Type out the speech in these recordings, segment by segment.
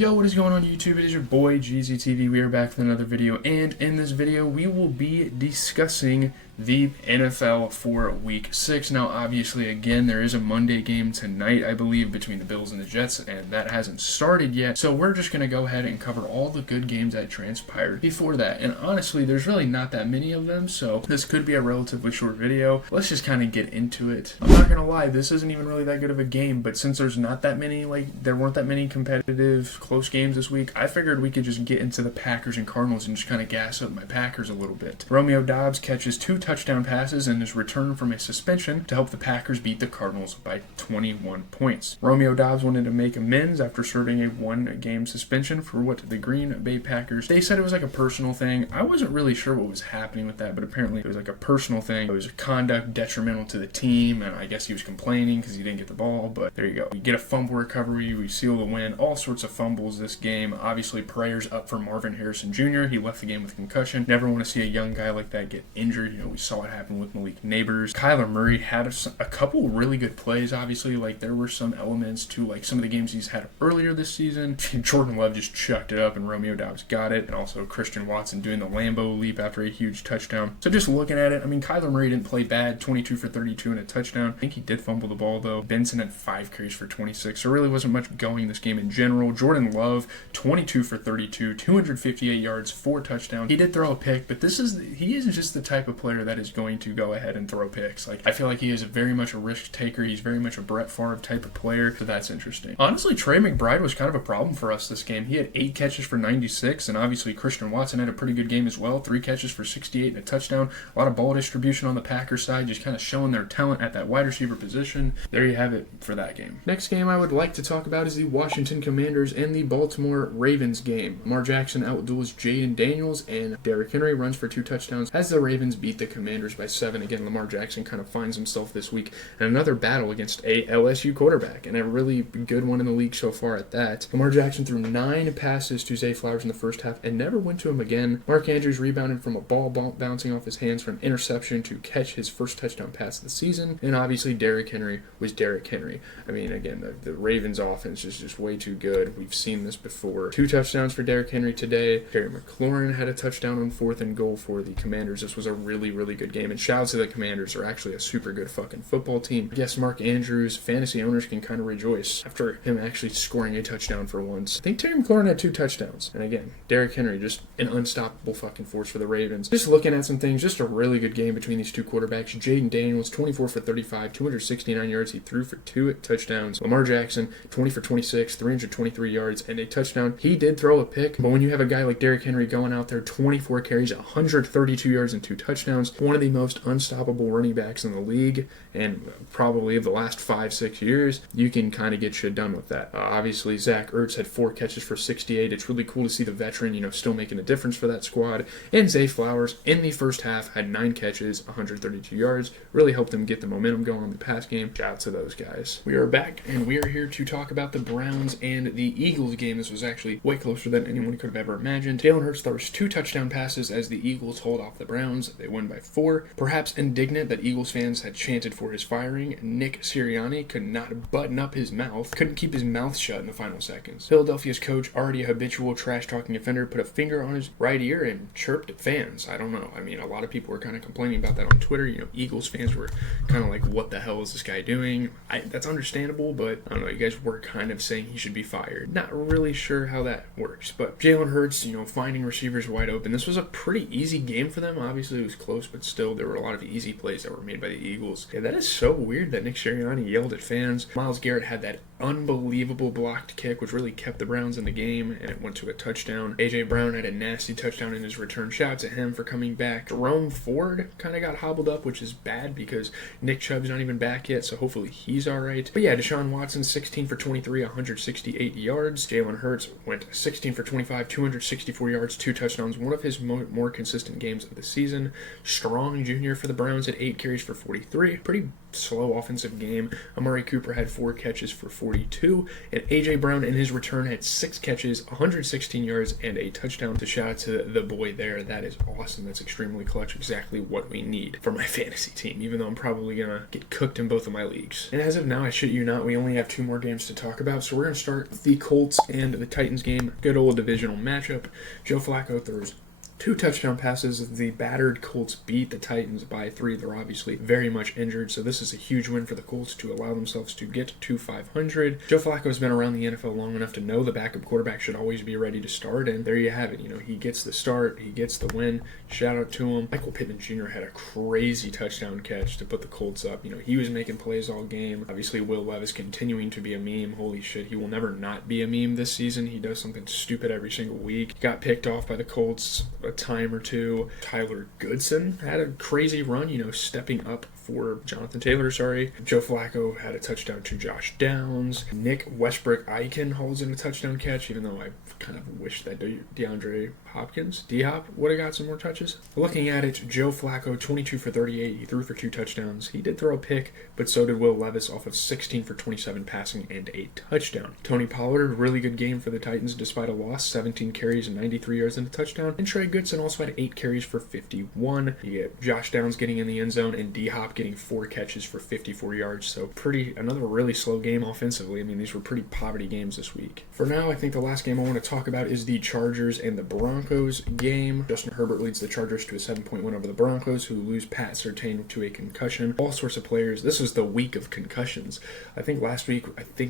Yo, what is going on YouTube? It is your boy GZTV. We are back with another video, and in this video we will be discussing the NFL for Week 6. Now, obviously, again, there is a Monday game tonight, I believe, between the Bills and the Jets, and that hasn't started yet. So we're just going to go ahead and cover all the good games that transpired before that. And honestly, there's really not that many of them, so this could be a relatively short video. Let's just kind of get into it. I'm not going to lie, this isn't even really that good of a game, but since there's not that many, there weren't that many competitive close games this week, I figured we could just get into the Packers and Cardinals and just kind of gas up my Packers a little bit. Romeo Doubs catches 2 touchdown passes and is returned from a suspension to help the Packers beat the Cardinals by 21 points. Romeo Doubs wanted to make amends after serving a 1-game suspension for what the Green Bay Packers, they said it was like a personal thing. I wasn't really sure what was happening with that, but apparently it was like a personal thing. It was a conduct detrimental to the team, and I guess he was complaining because he didn't get the ball, but there you go. We get a fumble recovery, we seal the win, all sorts of fumbles this game. Obviously, prayers up for Marvin Harrison Jr. He left the game with concussion. Never want to see a young guy like that get injured. You know, we saw it happen with Malik Neighbors. Kyler Murray had a couple really good plays, obviously. There were some elements to, some of the games he's had earlier this season. Jordan Love just chucked it up, and Romeo Doubs got it. And also Christian Watson doing the Lambeau leap after a huge touchdown. So just looking at it, I mean, Kyler Murray didn't play bad. 22 for 32 and a touchdown. I think he did fumble the ball, though. Benson had 5 carries for 26. So really wasn't much going this game in general. Jordan Love, 22 for 32, 258 yards, 4 touchdowns. He did throw a pick, but he isn't just the type of player that is going to go ahead and throw picks. I feel like he is very much a risk taker. He's very much a Brett Favre type of player, so that's interesting. Honestly, Trey McBride was kind of a problem for us this game. He had 8 catches for 96, and obviously Christian Watson had a pretty good game as well. 3 catches for 68 and a touchdown. A lot of ball distribution on the Packers side, just kind of showing their talent at that wide receiver position. There you have it for that game. Next game I would like to talk about is the Washington Commanders and the Baltimore Ravens game. Lamar Jackson outduels Jaden Daniels, and Derrick Henry runs for 2 touchdowns as the Ravens beat the Commanders by 7. Again, Lamar Jackson kind of finds himself this week in another battle against a LSU quarterback, and a really good one in the league so far at that. Lamar Jackson threw 9 passes to Zay Flowers in the first half and never went to him again. Mark Andrews rebounded from a ball bouncing off his hands from interception to catch his first touchdown pass of the season, and obviously Derrick Henry was Derrick Henry. I mean, again, the Ravens offense is just way too good. We've seen this before. 2 touchdowns for Derrick Henry today. Terry McLaurin had a touchdown on 4th and goal for the Commanders. This was a really, really good game, and shout out to the Commanders. They're actually a super good fucking football team. Yes, Mark Andrews, fantasy owners can kind of rejoice after him actually scoring a touchdown for once. I think Terry McLaurin had 2 touchdowns. And again, Derrick Henry, just an unstoppable fucking force for the Ravens. Just looking at some things, just a really good game between these 2 quarterbacks. Jaden Daniels, 24 for 35, 269 yards. He threw for 2 touchdowns. Lamar Jackson, 20 for 26, 323 yards, and a touchdown. He did throw a pick, but when you have a guy like Derrick Henry going out there, 24 carries, 132 yards, and 2 touchdowns, one of the most unstoppable running backs in the league, and probably of the last 5-6 years, you can kind of get shit done with that. Obviously, Zach Ertz had 4 catches for 68. It's really cool to see the veteran, still making a difference for that squad. And Zay Flowers, in the first half, had 9 catches, 132 yards. Really helped them get the momentum going in the pass game. Shout out to those guys. We are back, and we are here to talk about the Browns and the Eagles game. This was actually way closer than anyone could have ever imagined. Jalen Hurts throws 2 touchdown passes as the Eagles hold off the Browns. They win by 4. Perhaps indignant that Eagles fans had chanted for his firing, Nick Sirianni could not button up his mouth, couldn't keep his mouth shut in the final seconds. Philadelphia's coach, already a habitual trash-talking offender, put a finger on his right ear and chirped at fans. I don't know. I mean, a lot of people were kind of complaining about that on Twitter. Eagles fans were kind of like, what the hell is this guy doing? That's understandable, but I don't know. You guys were kind of saying he should be fired. Not really sure how that works, but Jalen Hurts, finding receivers wide open. This was a pretty easy game for them. Obviously, it was close, but still, there were a lot of easy plays that were made by the Eagles. Yeah, that is so weird that Nick Sirianni yelled at fans. Myles Garrett had that unbelievable blocked kick, which really kept the Browns in the game, and it went to a touchdown. A.J. Brown had a nasty touchdown in his return. Shout out to him for coming back. Jerome Ford kind of got hobbled up, which is bad because Nick Chubb's not even back yet, so hopefully he's all right. But yeah, Deshaun Watson, 16 for 23, 168 yards. Jalen Hurts went 16 for 25, 264 yards, 2 touchdowns. One of his more consistent games of the season. Strong Jr. for the Browns had 8 carries for 43. Pretty slow offensive game. Amari Cooper had 4 catches for 42. And A.J. Brown in his return had 6 catches, 116 yards, and a touchdown. So shout out to the boy there. That is awesome. That's extremely clutch. Exactly what we need for my fantasy team, even though I'm probably going to get cooked in both of my leagues. And as of now, I shit you not, we only have 2 more games to talk about. So we're going to start the Colts and the Titans game. Good old divisional matchup. Joe Flacco throws 2 touchdown passes. The battered Colts beat the Titans by 3. They're obviously very much injured, so this is a huge win for the Colts to allow themselves to get to 500. Joe Flacco has been around the NFL long enough to know the backup quarterback should always be ready to start, and there you have it. He gets the start, he gets the win. Shout out to him. Michael Pittman Jr. had a crazy touchdown catch to put the Colts up. He was making plays all game. Obviously, Will Levis continuing to be a meme. Holy shit, he will never not be a meme this season. He does something stupid every single week. Got picked off by the Colts a time or two. Tyler Goodson had a crazy run, stepping up for Jonathan Taylor, Joe Flacco had a touchdown to Josh Downs. Nick Westbrook-Ikhine hauls in a touchdown catch, even though I kind of wish that DeAndre Hopkins, D-Hop, would have got some more touches. Looking at it, Joe Flacco, 22 for 38. He threw for 2 touchdowns. He did throw a pick, but so did Will Levis off of 16 for 27 passing and a touchdown. Tony Pollard, really good game for the Titans despite a loss, 17 carries and 93 yards and a touchdown. And Trey Goodson also had 8 carries for 51. You get Josh Downs getting in the end zone and D-Hop getting 4 catches for 54 yards. So another really slow game offensively. These were pretty poverty games this week. For now, I think the last game I want to talk about is the Chargers and the Broncos game. Justin Herbert leads the Chargers to a 7-point win over the Broncos, who lose Pat Surtain to a concussion. All sorts of players. This was the week of concussions. I think last week,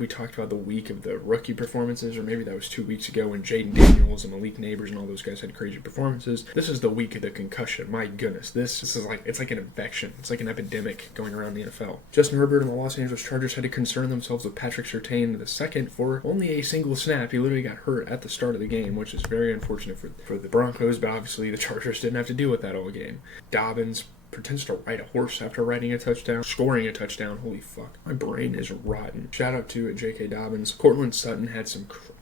we talked about the week of the rookie performances, or maybe that was 2 weeks ago when Jaden Daniels and Malik Neighbors and all those guys had crazy performances. This is the week of the concussion. My goodness, this is it's like an infection. It's like an epidemic going around the NFL. Justin Herbert and the Los Angeles Chargers had to concern themselves with Patrick Surtain II for only a single snap. He literally got hurt at the start of the game, which is very unfortunate for the Broncos, but obviously the Chargers didn't have to deal with that all game. Dobbins pretends to ride a horse after scoring a touchdown. Holy fuck. My brain is rotten. Shout out to J.K. Dobbins. Cortland Sutton had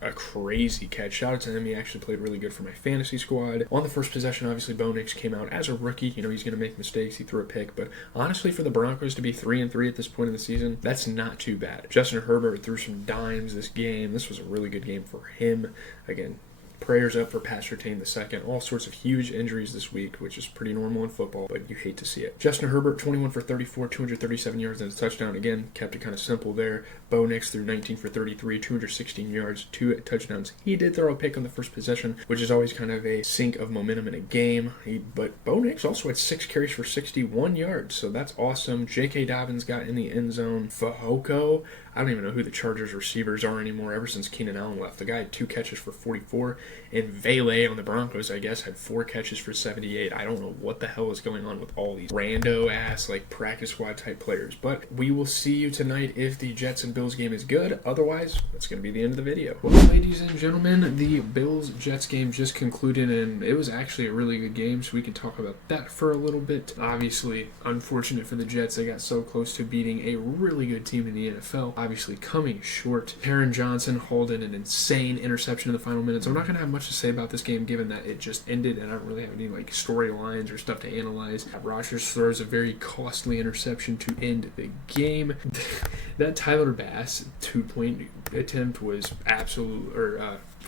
a crazy catch. Shout out to him. He actually played really good for my fantasy squad. On the first possession, obviously, Bo Nix came out as a rookie. He's going to make mistakes. He threw a pick. But honestly, for the Broncos to be 3-3 at this point in the season, that's not too bad. Justin Herbert threw some dimes this game. This was a really good game for him. Again, prayers up for Pat Surtain II. All sorts of huge injuries this week, which is pretty normal in football, but you hate to see it. Justin Herbert, 21 for 34, 237 yards and a touchdown. Again, kept it kind of simple there. Bo Nix threw 19 for 33, 216 yards, 2 touchdowns. He did throw a pick on the first possession, which is always kind of a sink of momentum in a game. But Bo Nix also had 6 carries for 61 yards, so that's awesome. J.K. Dobbins got in the end zone. Fehoko, I don't even know who the Chargers receivers are anymore ever since Keenan Allen left. The guy had 2 catches for 44, and Vele on the Broncos, I guess, had 4 catches for 78. I don't know what the hell is going on with all these rando-ass, practice squad-type players. But we will see you tonight if the Jets and Bills game is good. Otherwise, that's going to be the end of the video. Well, ladies and gentlemen, the Bills-Jets game just concluded, and it was actually a really good game, so we can talk about that for a little bit. Obviously, unfortunate for the Jets. They got so close to beating a really good team in the NFL. Obviously, coming short. Taron Johnson hauled in an insane interception in the final minutes. I'm not going to have much to say about this game, given that it just ended, and I don't really have any storylines or stuff to analyze. Rodgers throws a very costly interception to end the game. That Tyler Bass 2-point attempt was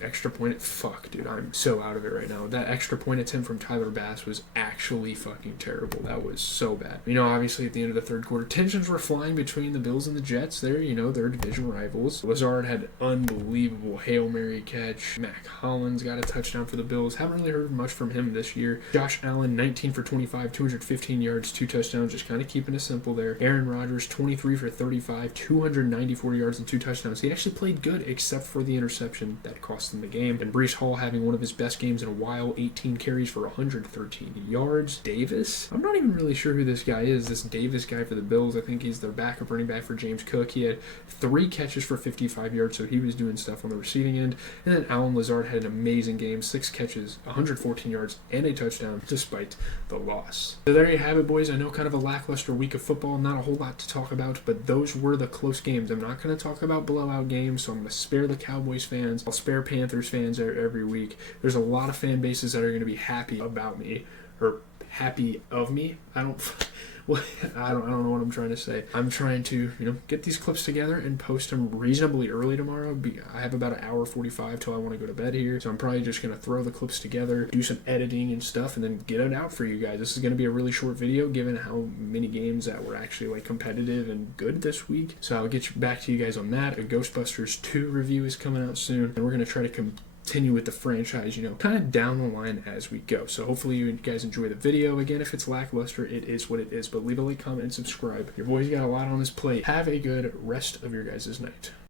extra point. Fuck, dude, I'm so out of it right now. That extra point attempt from Tyler Bass was actually fucking terrible. That was so bad. Obviously at the end of the third quarter, tensions were flying between the Bills and the Jets. They're division rivals. Lazard had an unbelievable Hail Mary catch. Mac Hollins got a touchdown for the Bills. Haven't really heard much from him this year. Josh Allen, 19 for 25, 215 yards, 2 touchdowns, just kind of keeping it simple there. Aaron Rodgers, 23 for 35, 294 yards and 2 touchdowns. He actually played good except for the interception that cost in the game. And Breece Hall having one of his best games in a while, 18 carries for 113 yards. Davis, I'm not even really sure who this guy is, this Davis guy for the Bills. I think he's their backup running back for James Cook. He had 3 catches for 55 yards, so he was doing stuff on the receiving end. And then Allen Lazard had an amazing game, 6 catches, 114 yards, and a touchdown, despite the loss. So there you have it, boys. I know kind of a lackluster week of football, not a whole lot to talk about, but those were the close games. I'm not going to talk about blowout games, so I'm going to spare the Cowboys fans. I'll spare Panthers fans every week. There's a lot of fan bases that are going to be happy about me, or happy of me. I don't know what I'm trying to say. I'm trying to, get these clips together and post them reasonably early tomorrow. I have about an hour 45 till I want to go to bed here, so I'm probably just going to throw the clips together, do some editing and stuff, and then get it out for you guys. This is going to be a really short video given how many games that were actually like competitive and good this week. So I'll get back to you guys on that. A Ghostbusters 2 review is coming out soon, and we're going to try to continue with the franchise, kind of down the line as we go. So hopefully you guys enjoy the video. Again, if it's lackluster, it is what it is, but leave a like, comment, and subscribe. Your boy's got a lot on his plate. Have a good rest of your guys' night.